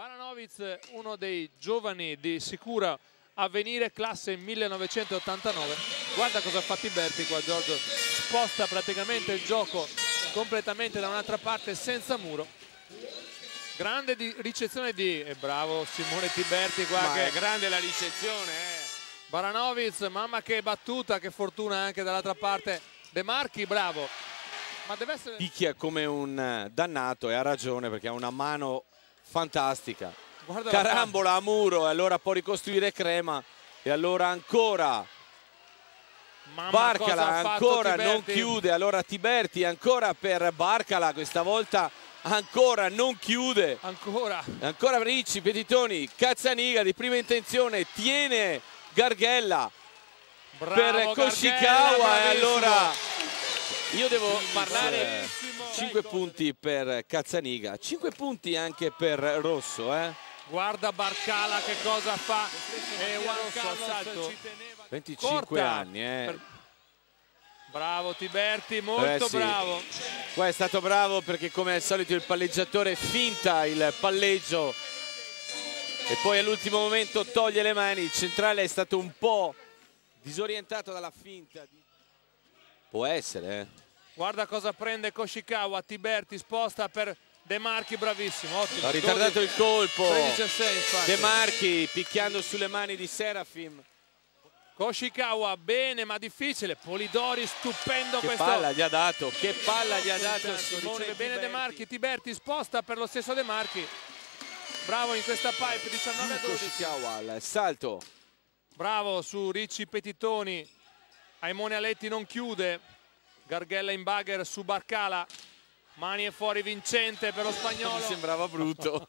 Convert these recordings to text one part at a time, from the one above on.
Baranovic, uno dei giovani di sicura avvenire, classe 1989. Guarda cosa fa Tiberti qua, Giorgio. Sposta praticamente il gioco completamente da un'altra parte senza muro. Grande ricezione di... bravo Simone Tiberti qua. Ma che è grande la ricezione. Baranovic, mamma che battuta, che fortuna anche dall'altra parte. De Marchi, bravo. Ma deve essere... Picchia come un dannato e ha ragione perché ha una mano fantastica. Guarda, carambola a muro e allora può ricostruire Crema e allora ancora Barcala ancora non chiude, allora Tiberti ancora per Barcala, questa volta ancora non chiude, ancora Ricci, Petitoni, Cazzaniga di prima intenzione tiene Garghella. Bravo, per Koshikawa, e allora io devo parlare. Bravissimo. 5 punti per Cazzaniga, 5 punti anche per Rosso. Guarda Barcala che cosa fa, e Juan Carlos 25 corta. anni. Bravo Tiberti, molto sì. bravo. Qua è stato bravo perché come al solito il palleggiatore finta il palleggio e poi all'ultimo momento toglie le mani. Il centrale è stato un po' disorientato dalla finta. Può essere, Guarda cosa prende Koshikawa, Tiberti sposta per De Marchi, bravissimo, ottimo. Ha ritardato 12, il colpo. 13-6, De Marchi picchiando sulle mani di Serafim. Koshikawa bene ma difficile. Polidori stupendo. Che questo. Palla gli ha dato, che palla gli ha dato Simone. Bene De Marchi, Tiberti sposta per lo stesso De Marchi. Bravo in questa pipe, 19-12. Koshikawa al salto. Bravo su Ricci Petitoni. Aimone Aletti non chiude. Garghella in bagger su Barcala. Mani e fuori vincente per lo spagnolo. Mi sembrava brutto.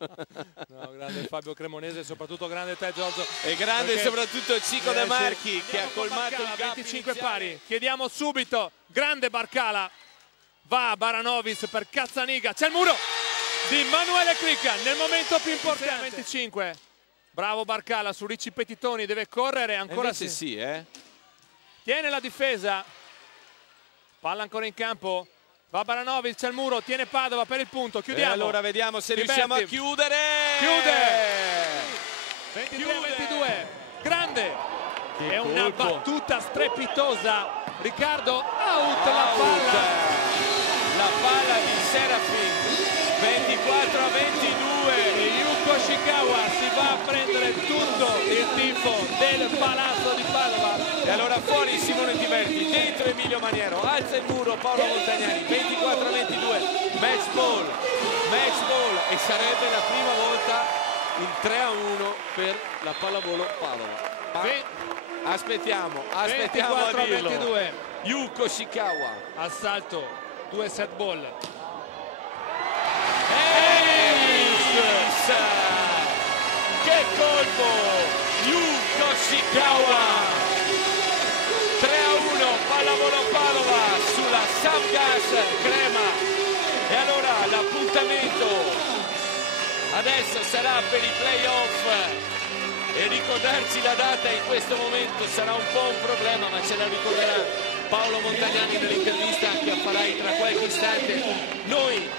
No, grande Fabio Cremonese, soprattutto grande te Giorgio. E grande soprattutto Cico De Marchi che ha colmato il gap 25 iniziale. pari. Chiediamo subito, grande Barcala. Va Baranovic per Cazzaniga. C'è il muro di Manuele Cricca nel momento più importante. 25. Bravo Barcala su Ricci Petitoni, deve correre ancora. Sì. Tiene la difesa. Palla ancora in campo. Va Baranovic, c'è il muro, tiene Padova per il punto, chiudiamo. E allora vediamo se riusciamo a chiudere. Chiude! 23-22, grande! È una battuta strepitosa. Riccardo, out la palla. La palla di Serafim, 24-22. Koshikawa si va a prendere tutto il tifo del Palazzo di Padova. E allora fuori Simone Tiberti, dentro Emilio Maniero, alza il muro Paolo Montagnani, 24-22, match ball, e sarebbe la prima volta il 3-1 per la pallavolo Padova. Ma aspettiamo a dirlo. 24-22. Yu Koshikawa. Assalto, 2 set ball. Che colpo! Yu Koshikawa! 3-1 pallavolo Padova sulla Samgas Crema. E allora l'appuntamento adesso sarà per i playoff e ricordarci la data in questo momento sarà un po' un problema, ma ce la ricorderà Paolo Montagnani nell'intervista che farai tra qualche istante. Noi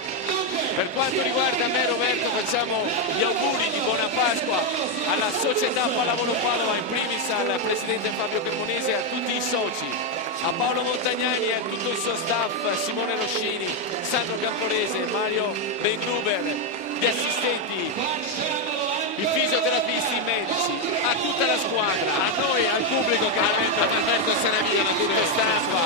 per quanto riguarda me e Roberto facciamo gli auguri di buona Pasqua alla società Pallavolo Padova, in primis al presidente Fabio Cremonese e a tutti i soci, a Paolo Montagnani e a tutto il suo staff, Simone Roscini, Sandro Camporese, Mario Bengruber, gli assistenti, i fisioterapisti, i medici, a tutta la squadra, a noi, al pubblico chiaramente, a Alberto Saravia, la tutta stampa,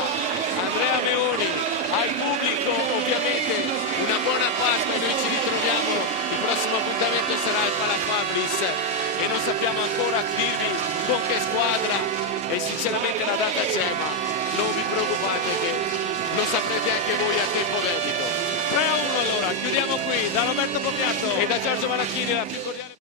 Andrea Meoni, al pubblico ovviamente una buona Pasqua. Noi ci ritroviamo, il prossimo appuntamento sarà al Palafabris e non sappiamo ancora dirvi con che squadra e sinceramente la data c'è, ma non vi preoccupate che lo saprete anche voi a tempo debito. 3-1 allora, chiudiamo qui da Roberto Pogliatto e da Giorgio Maracchini la più cordiale